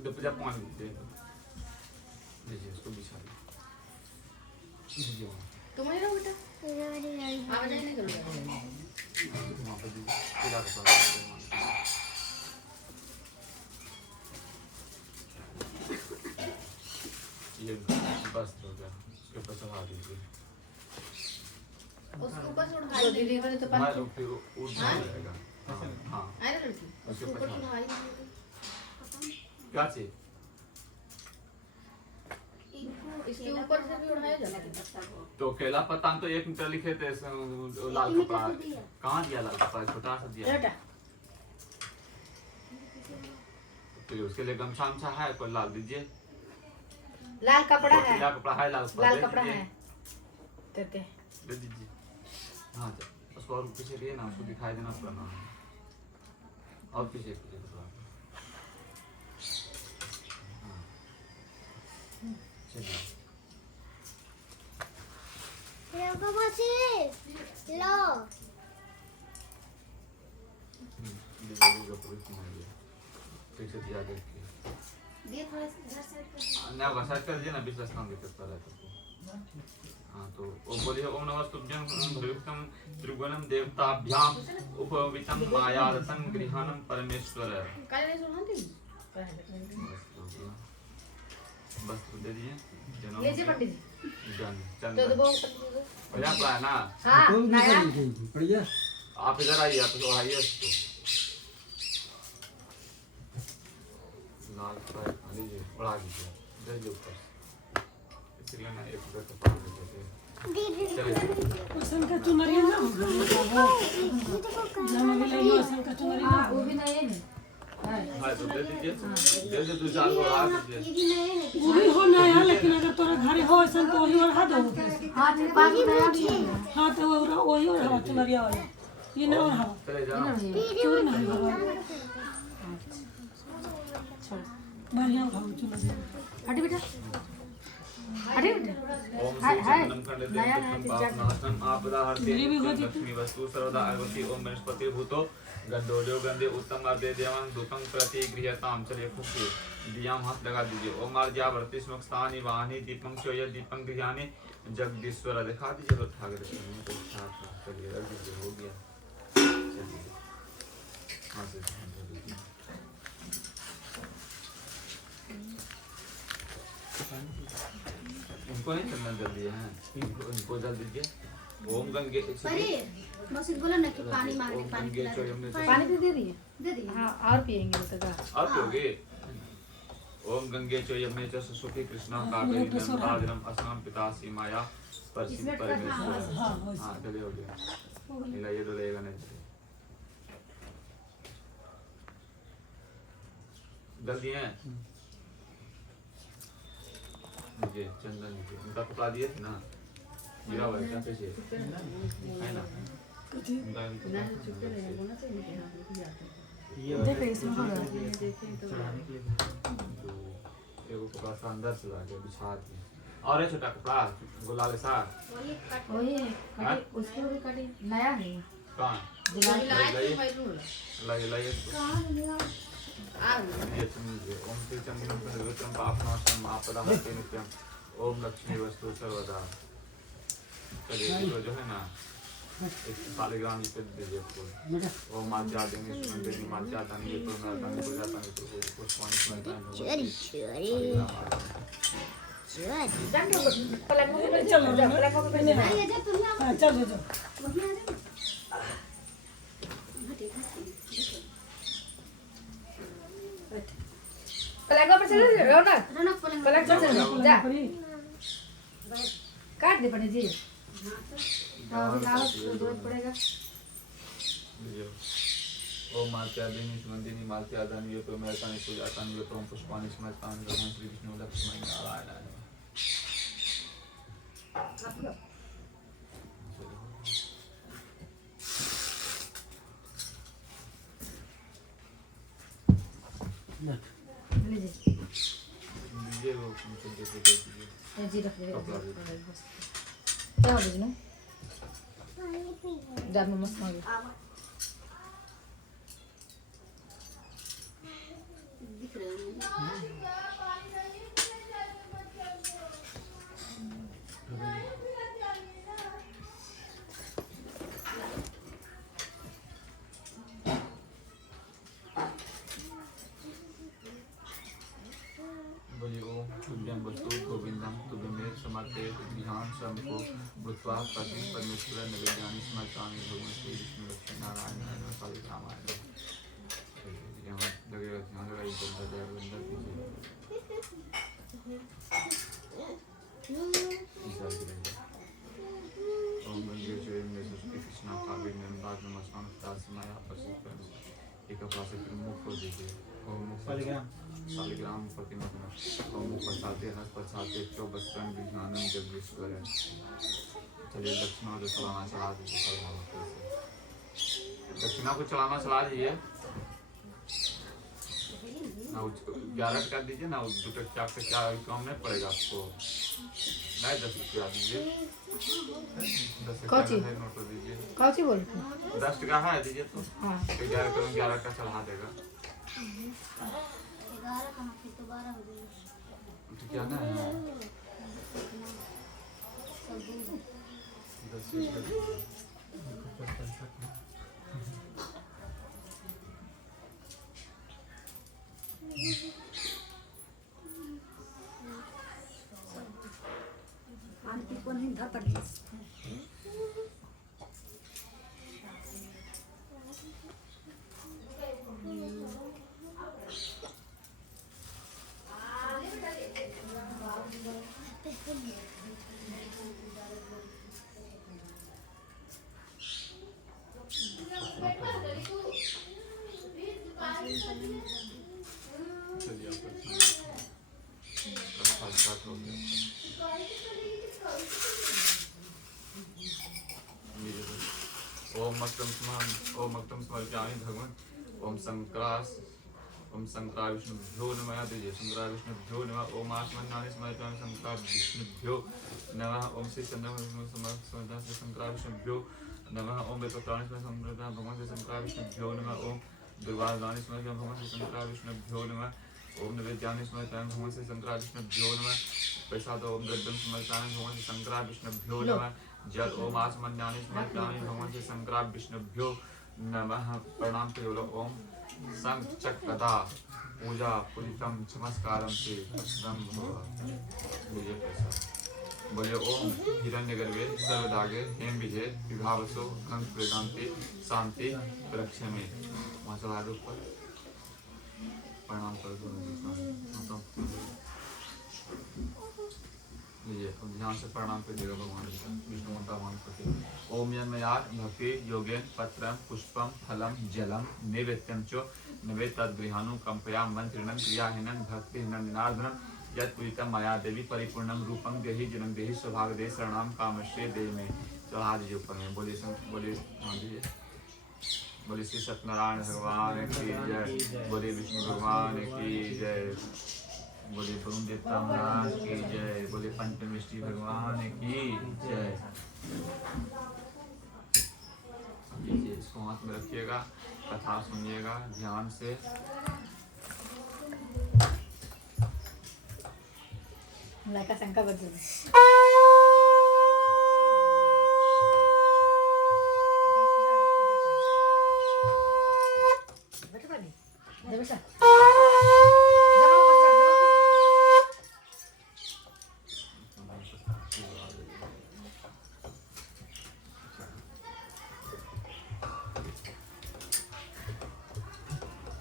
जब पानी दीजिए उसको बिछा दीजिए तुम नहीं रहो बेटा मेरी गाड़ी आवाज नहीं करोगे वहाँ पे पिला के ये बस हो गया उसके ऊपर चढ़ा दीजिए उसके ऊपर से उठा दीदी को तो मैं फिर उठ जाएगा हाँ आए ना लड़की उसके उसके ऊपर ऊपर चढ़ा उठाई क्या चाहिए इसके ऊपर से भी उठाया जाता है तो केला पत्ता तो 1 मीटर लिखे थे लाल कपड़ा कहाँ दिया लाल कपड़ा छोटा सा दिया बेटा फिर उसके लिए गमछा हमछा है कोई लाल दीजिए लाल कपड़ा है पीला कपड़ा है लाल कपड़ा है देते दे दीजिए हाँ उसको और पीछे लिए ना उसको दिखाई देना पड़ना और पीछे चलिए लोगों बच्चे लो ठीक से दिया देखिए दिए थोड़ा इधर साइड कर ना बसात कर दिया ना बीच रास्ता में दिक्कत कर रहा था हाँ तो वो बोलिए ओम नमः तुभ्यं भृगुतं त्रिगुणं देवताभ्याम उपवितं मायारतं गृहाणं परमेश्वर काले नहीं सुनाती बस तो दे दिए ले जी पंडित जी जन तो वो बढ़िया प्लान ना हाँ नया बढ़िया आप इधर आइए आप तो आइए इसको लाल फ्राई लीजिए बढ़ा दीजिए दे दो ऊपर इसलिए ना एक उधर तक चलिए का चुनरिया ना हाँ वो भी नए हैं हाँ तो दे दीजिए दे दो 2-4 को आ दीजिए दीदी नए हैं वही हो नया लेकिन अगर तोरा घरे हो ऐसा तो वही ओढ़ा दो हाँ मेरे पास नया भी है हाँ तो वही ओढ़ा चुनरिया वाला ये ना हो चले जाओ चोरी ना हो छोड़ बढ़िया खाओ चलो हटे बेटा हटे बेटा ओम हाय, हाय। श्री खंड नया देव चीज पापनाशनम आपदा हरते मेरी भी हो नित्यं लक्ष्मी वस्तु सर्वदा आगति ओम वनस्पति भूतो गंधोजो गंधे उत्तम अर्धे देवां दूतं प्रति गृहताम। चलिए खुशी दियाम हाथ लगा दीजिए। ओम आर्यावर्ति स्मुख स्थानी वाहनी दीपं चोय दीपं गृहानि जगदीश्वर दिखा दीजिए तो ठाकुर तो चलिए रख दीजिए हो गया। चलिए हाँ से उनको नहीं चंदन जल दिए हैं इनको जल दीजिए। ओम गंगे मौसी बोला ना कि पानी मांगने पानी पिला दो। पानी तो दे दिए दे दिए हाँ और पियेंगे तो का और पियोगे। ओम गंगे च यमुने च सुखी कृष्णा कावेरी नर्मदाजनम अस्नाम पिता सीमाया स्पर्शित परमेश्वर। हाँ चलिए हो गया। मिलाइए तो लगेगा नहीं जल दिए हैं। मुझे चंदन उनका कपड़ा दिए थे ना गिरा हुआ है क्या कैसे है ना उनका देखो इसमें हो रहा है एगो कपड़ा सा अंदर से ला के बिछा दिए और ये छोटा कपड़ा गुलाल सा वही उसके भी कटी नया है कहाँ लाइए ये समझिए। ओम श्री चंद्रम प्रदोषम पापनाशनम आपदा हरते नित्यं ओम लक्ष्मी वस्तु सर्वदा। चलिए तो जो है ना एक सालिग्राम लिख दीजिए फूल। ओम मात्या देंगे सुनते मात्या दानी ये तो मैं दानी को जाता नहीं तो पुष्पान सुनता है चलो चलो पलंग पर चले जाओ ना रौनक पलंग पलंग पर चले जाओ जा काट दे पड़े जी हाँ अभी लाओ तो जरूरत पड़ेगा ओम मात्या देनी सुनंदिनी मात्या दानी ये तो मैं तानी को जाता नहीं तो पुष्पान स्मृत तानी भगवान श्री विष्णु लक्ष्मण नारायण। लीजिए दीजिए वो मुझे जैसे दीजिए जी रख दे कपड़ा दे क्या हो गया पानी पी दाल में मस्त हो गया दिख रहे हैं बोलिए ओम तुभ्यं वस्तु गोविंदम तुभ्यमेव समर्थे ध्यान शंभो भूत्वा पति परमेश्वर नैवेद्यानि समर्पयामि भगवान श्री विष्णु लक्ष्मी नारायण नारायण साधु रामायण। यहाँ लगेगा यहाँ लगाइए अंदर कीजिए ओम गंगे चोय में सुष्टि कृष्णा कावेरी नर्मदा नमस्कार पिता सीमाया स्पर्शित परमेश्वर। एक कपड़ा से फिर मुख खोल दीजिए। ओम शालिग्राम प्रतिमा ओम प्रसादे हस्त प्रसादे चौबस्तन विज्ञानम जगदीश्वर। चलिए दक्षिणा को चलाना चला दीजिए। दक्षिणा को चलाना चला दीजिए ना 11 कर दीजिए ना 2 टका से क्या कम नहीं पड़ेगा आपको नहीं 10 रुपया दीजिए 10 का नोट दीजिए कौची बोल 10 टका है दीजिए तो हाँ 11 का चढ़ा देगा 11 कहाँ फिर तो 12 हो गए तो क्या ना है 10 आंटी को नहीं था पड़ी चलिए स्टार्ट हो गया ओम मक्तम स्मर्पयामि भगवन् ओम शंकरा विष्णुभ्यो नमः जय शंकरा विष्णुभ्यो नमः ओम आत्मज्ञानि स्मर्पयामि शंकरा विष्णुभ्यो नमः ओम श्री चंद्र शंकरा विष्णुभ्यो नमः ओम वेदोक्तानि स्मर्पयामि भगवान् श्री शंकरा विष्णुभ्यो नमः ओम दुर्वादानि स्मर्पयामि भगवान् श्री शंकरा विष्णुभ्यो नमः ओम नैवेद्यानि स्मर्पयामि भगवान् श्री शंकरा विष्णुभ्यो नमः प्रसाद ओम द्रव्यं समर्पयामि भगवान् श्री शंकरा विष्णुभ्यो नमः जल ओम आचमन्यानि समर्पयामि भगवान् श्री शंकरा विष्णुभ्यो नमः प्रणाम करो ओम संग चक्रदा पूजा पूजितम चमत्कारम से भक्तम बोले ओम हिरण्यगर्भे सर्वदागे हेम विजय विभावसो अनंत वेदांते शांति प्रक्षमे वहाँ से आगे ऊपर प्रणाम करो ध्यान से प्रणाम करिएगा भगवान जी का विष्णु माता भगवान को। ओम यन्मयात् भक्ति योगेन पत्रम पुष्पम फलम जलम नैवेद्यं च नैवेद्य तद्गृहाणु कंपयां मंत्रिणं क्रियाहीनं भक्तिहीनं जनार्दनं यत् पूजितं मया देवी परिपूर्णं रूपं देहि जनं देहि सौभाग्य दे शरणाम कामश्रे दे में। चढ़ा दीजिए ऊपर में बोलिए बोलिए श्री सत्यनारायण भगवान की जय, बोलिए विष्णु भगवान की जय, बोले वरुण देवता महाराज की जय, बोले पंचमिष्टि भगवान की जय। इसको हाथ में रखिएगा, कथा सुनिएगा ध्यान से। का शंका बच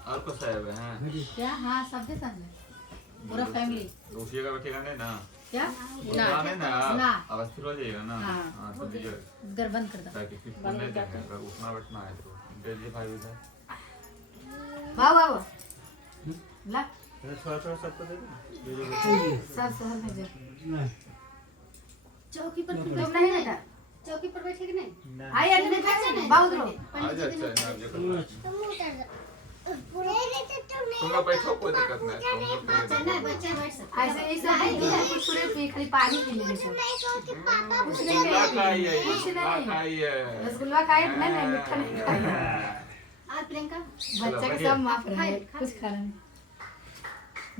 और कुछ आए हुए हैं क्या? हाँ सब के साथ में पूरा फैमिली उठिएगा बैठेगा नहीं ना, क्या उठना नहीं ना, अवस्थित हो जाएगा ना। हाँ तो दीजिए घर बंद कर दो। ताकि फिर खुलने देंगे, अगर उठना बैठना है तो दीजिए भाई उधर। बाबू ला थोड़ा थोड़ा सबको दे दो। सब शहर में जा। चौकी पर तुम नहीं बेटा चौकी पर बैठे कि नहीं? आई आज नहीं खाए बाबू दो आज अच्छा है ना, तुम उतर जाओ पूरे तुम लोग बैठो, कोई दिक्कत नहीं। तुम लोग बच्चा ना बच्चा बैठ सकता ऐसे ऐसा है कुछ पूरे पी खाली पानी पी लेने से मैं कहो कि पापा कुछ रसगुल्ला नहीं खाइए, कुछ रसगुल्ला नहीं खाइए। रसगुल्ला खाए नहीं नहीं मीठा नहीं खाए आज प्रियंका बच्चा के सब माफ रहे कुछ खाना नहीं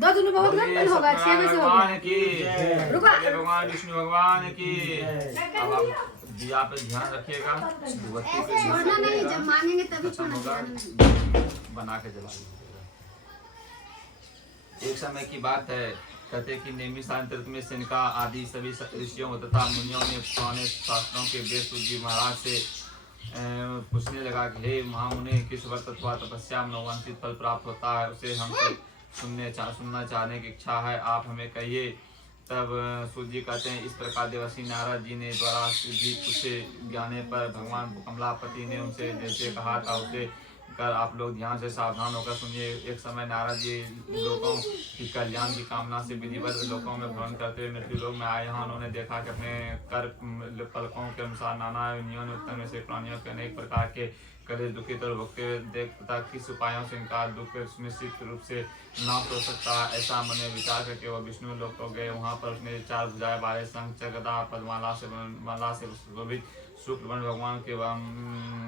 दो दोनों बहुत गंभीर होगा 6 बजे होगा भगवान की रुको भगवान विष्णु भगवान की। अब आप दिया पे ध्यान रखिएगा, धूपबत्ती पे छोड़ना नहीं, जब मांगेंगे तभी खत्म छोड़ना होगा, चाहिए। बना के जला दीजिएगा। एक समय की बात है, कहते कि नैमिषारण्य में सेनका आदि सभी ऋषियों तथा मुनियों ने पुराने शास्त्रों के वेद जी महाराज से पूछने लगा कि हे महामुनि, किस व्रत अथवा तपस्या में वांछित फल प्राप्त होता है, उसे हम सुनना चाहने की इच्छा है, आप हमें कहिए। तब सूर्य जी कहते हैं, इस प्रकार देवर्षि नारद जी ने द्वारा सिद्धि पूछे ज्ञाने पर भगवान कमलापति ने उनसे जैसे कहा था उसे कर आप लोग ध्यान से सावधान होकर सुनिए। एक समय नारद जी लोगों की कल्याण की कामना से विधिवत लोकों में भ्रमण करते हुए मृत्यु लोक में आए। यहाँ उन्होंने देखा कि अपने कर पलकों के अनुसार नाना योनियों ने उत्तर में से प्राणियों के अनेक प्रकार के कलेश दुखित और भुगते हुए देख तथा किस उपायों से इनका दुख निश्चित रूप से नाश हो सकता है, ऐसा मन में विचार करके वह विष्णु लोक को गए। वहाँ पर उसने 4 भुजाएं वाले शंख चक्रधा पद्माला से शोभित शुक्लवर्ण भगवान के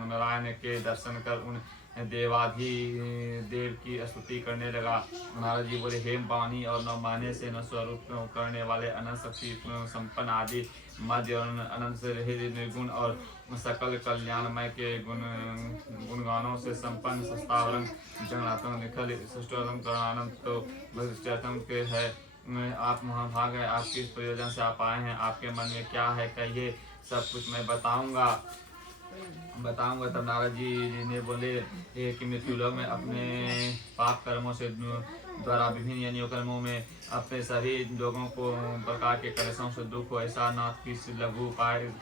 नारायण के दर्शन कर उन देवाधिदेव की स्तुति करने लगा। नारद जी बोले, हेम पानी और न माने से न स्वरूप करने वाले अनंत शक्ति संपन्न आदि मध्य और अनंत से रहित निर्गुण और सकल कल्याणमय के गुणगानों से संपन्न सस्तावरम जगन्नाथम निखल सृष्टोत्तम करुणानंद तो भक्तिचरतम के है। आप महाभाग है, आप किस प्रयोजन से आप आए हैं, आपके मन में क्या है, कहिए, सब कुछ मैं बताऊंगा। तब नारद जी ने बोले कि मृत्युलोक में अपने पाप कर्मों से द्वारा विभिन्न योनियों कर्मों में अपने सभी लोगों को प्रकार के कलेशों से दुख हो, ऐसा नाथ की लघु उपाय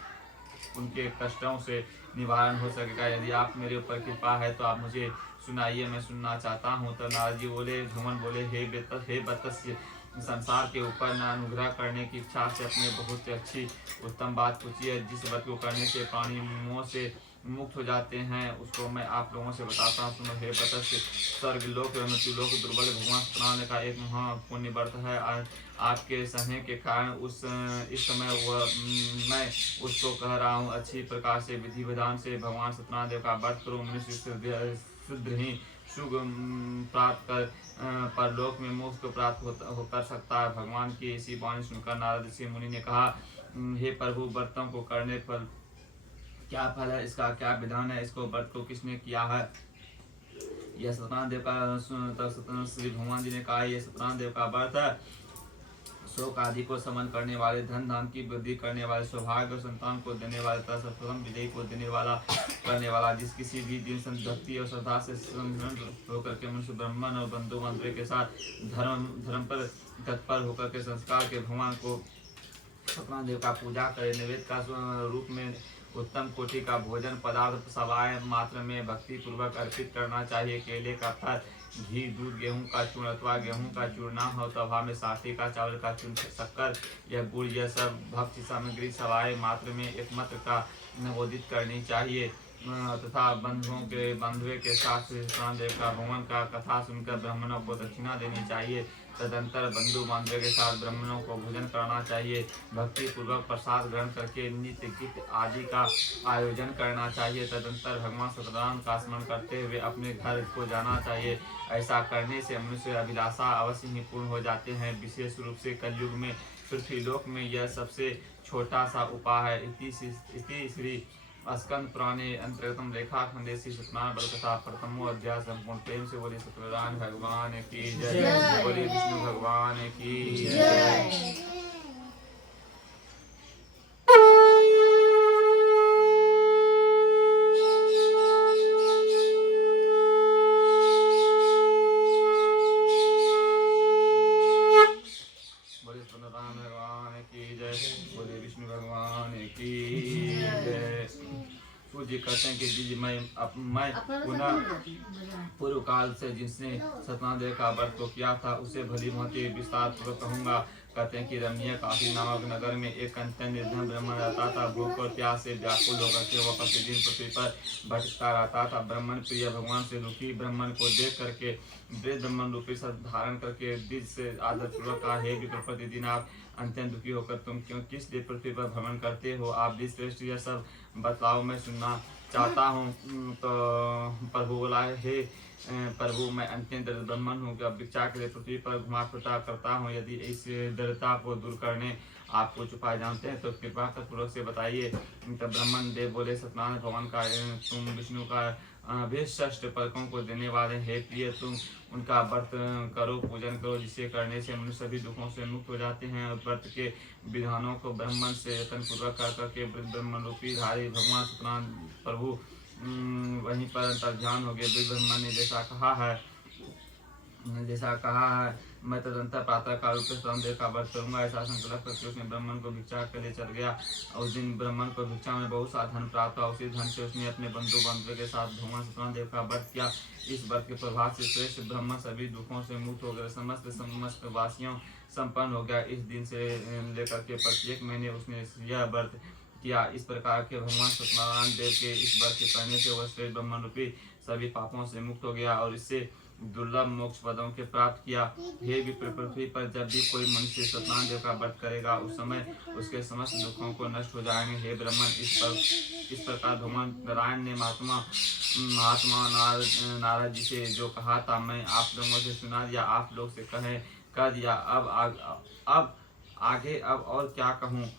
उनके कष्टों से निवारण हो सकेगा। यदि आप मेरे ऊपर कृपा है तो आप मुझे सुनाइए, मैं सुनना चाहता हूँ। तो नारद जी बोले, भगवान बोले, हे बतस्य, संसार के ऊपर न अनुग्रह करने की इच्छा से अपने बहुत अच्छी उत्तम बात पूछी है, जिस व्रत को करने से प्राणी मोह से मुक्त हो जाते हैं उसको मैं आप लोगों से बताता हूँ। सुनो हे वत्स, स्वर्ग लोक एवं मृत्यु लोक दुर्बल भगवान सत्यनारायण का एक महापुण्य व्रत है। आपके सहने के कारण इस समय मैं उसको कह रहा हूँ। अच्छी प्रकार से विधि विधान से भगवान सत्यनारायण देव का व्रत करो। मनुष्य शुद्ध ही सुख प्राप्त कर परलोक में मोक्ष को प्राप्त कर सकता है। भगवान की ऐसी वाणी सुनकर नारद ऋषि मुनि ने कहा, हे प्रभु, व्रतों को करने पर क्या फल है, इसका क्या विधान है, इसको व्रत को किसने किया है? यह सत्यनारायण देव का श्री भगवान जी ने कहा, यह सत्यनारायण देव का व्रत है। शोक आदि को समन करने वाले, धन धाम की वृद्धि करने वाले, सौभाग्य और संतान को देने वाले तथा सर्वप्रथम विजयी को देने वाला करने वाला, जिस किसी भी दिन भक्ति और श्रद्धा से होकर के मनुष्य ब्राह्मण और बंधु बांधव के साथ धर्म पर तत्पर होकर के संस्कार के भगवान को सत्यनारायण देव का पूजा करे। निवेद का रूप में उत्तम कोटि का भोजन पदार्थ सवाय मात्र में भक्ति पूर्वक अर्पित करना चाहिए। केले का फल, घी, दूध, गेहूं का चूर्ण अथवा गेहूं का चूर्ण हो तो अभाव में साथी का चावल का चूर्ण, शक्कर या गुड़, यह सब भक्ति सामग्री सवाय मात्र में एकमात्र का नवोदित करनी चाहिए तथा बंधुए के साथ सत्यनारायण देव का भगवान का कथा सुनकर ब्राह्मणों को दक्षिणा देनी चाहिए। तदंतर बंधु बांधव के साथ ब्राह्मणों को भोजन कराना चाहिए। भक्ति पूर्वक प्रसाद ग्रहण करके नित्य गीत आदि का आयोजन करना चाहिए। तदंतर भगवान सत्यनारायण का स्मरण करते हुए अपने घर को जाना चाहिए। ऐसा करने से मनुष्य अभिलाषा अवश्य ही पूर्ण हो जाते हैं। विशेष रूप से कलयुग में पृथ्वीलोक में यह सबसे छोटा सा उपाय है। इति श्री स्कंद पुराणे अंतर्गतम रेखा खंडे श्री सत्यनारायण व्रत कथा प्रथमो अध्याय संपूर्ण। प्रेम से बोले सत्यनारायण भगवान की जय, बोले विष्णु भगवान की जय। बोले सत्यनारायण भगवान की जय, बोले विष्णु भगवान की जय। सूर्य जी कहते हैं कि जी मैं पुनः पूर्व काल से जिसने सत्यनारायण देव का व्रत को किया था उसे भली भांति विस्तार पूर्वक कहूंगा। कहते हैं कि रमणीय काशी नामक नगर में एक अत्यंत निर्धन ब्राह्मण रहता था। भूख और प्यास से व्याकुल होकर के वह प्रतिदिन पृथ्वी पर भटकता रहता था। ब्राह्मण प्रिय भगवान से दुखी ब्राह्मण को देख करके वृद्ध ब्राह्मण रूपी शब्द धारण करके दिल से आदर पूर्वक कहा, हे विप्र, प्रतिदिन आप अत्यंत दुखी होकर तुम क्यों किस लिए पृथ्वी पर भ्रमण करते हो? आप भी श्रेष्ठ यह सब बतलाओ, मैं सुनना चाहता हूँ। तो प्रभु बोला, हे प्रभु, मैं अत्यंत ब्राह्मण हूँ, भिक्षा के लिए पृथ्वी पर घुमा फिरता करता हूँ। यदि इस दृढ़ता को दूर करने आप कुछ उपाय जानते हैं तो कृपा कर पूर्वक से बताइए। तब ब्राह्मण देव बोले, सत्यनारायण भगवान का तुम विष्णु का अभिष्ट पलकों को देने वाले हे प्रिय, तुम उनका व्रत करो, पूजन करो, जिसे करने से मनुष्य सभी दुखों से मुक्त हो जाते हैं। और व्रत के विधानों को ब्राह्मण से यत्न पूर्वक कर करके ब्रह्मण रूपी धारी भगवान सत्यनारायण प्रभु वहीं पर अंतर्ध्यान हो गए। वृद्ध ब्राह्मण ने जैसा कहा है मैं तदंतर प्रातः काल रूप सत्यनारायण देव का व्रत करूंगा। ऐसा संकल्प करके उसने ब्राह्मण को भिक्षा के लिए चल गया। उस दिन ब्राह्मण को भिक्षा में बहुत सा धन प्राप्त हुआ। उसी धन से उसने अपने बंधु बांधव के साथ भगवान सत्यनारायण देव का व्रत किया। इस व्रत के प्रभाव से श्रेष्ठ ब्राह्मण सभी दुखों से मुक्त हो गए। समस्त वासियों संपन्न हो गया। इस दिन से लेकर के प्रत्येक महीने उसने यह व्रत किया। इस प्रकार के भगवान सत्यनारायण देव के इस व्रत के करने से वह श्रेष्ठ ब्राह्मण रूपी सभी पापों से मुक्त हो गया और इससे दुर्लभ मोक्ष पदों के प्राप्त किया। हे विप्र, पृथ्वी पर जब भी कोई मनुष्य सत्यनारायण देव का व्रत करेगा उस समय उसके समस्त दुखों को नष्ट हो जाएंगे। हे ब्राह्मण, इस प्रकार भगवान नारायण ने महात्मा नारद जी से जो कहा था मैं आप लोगों से सुना दिया, आप लोग से कह दिया। अब आगे अब और क्या कहूँ।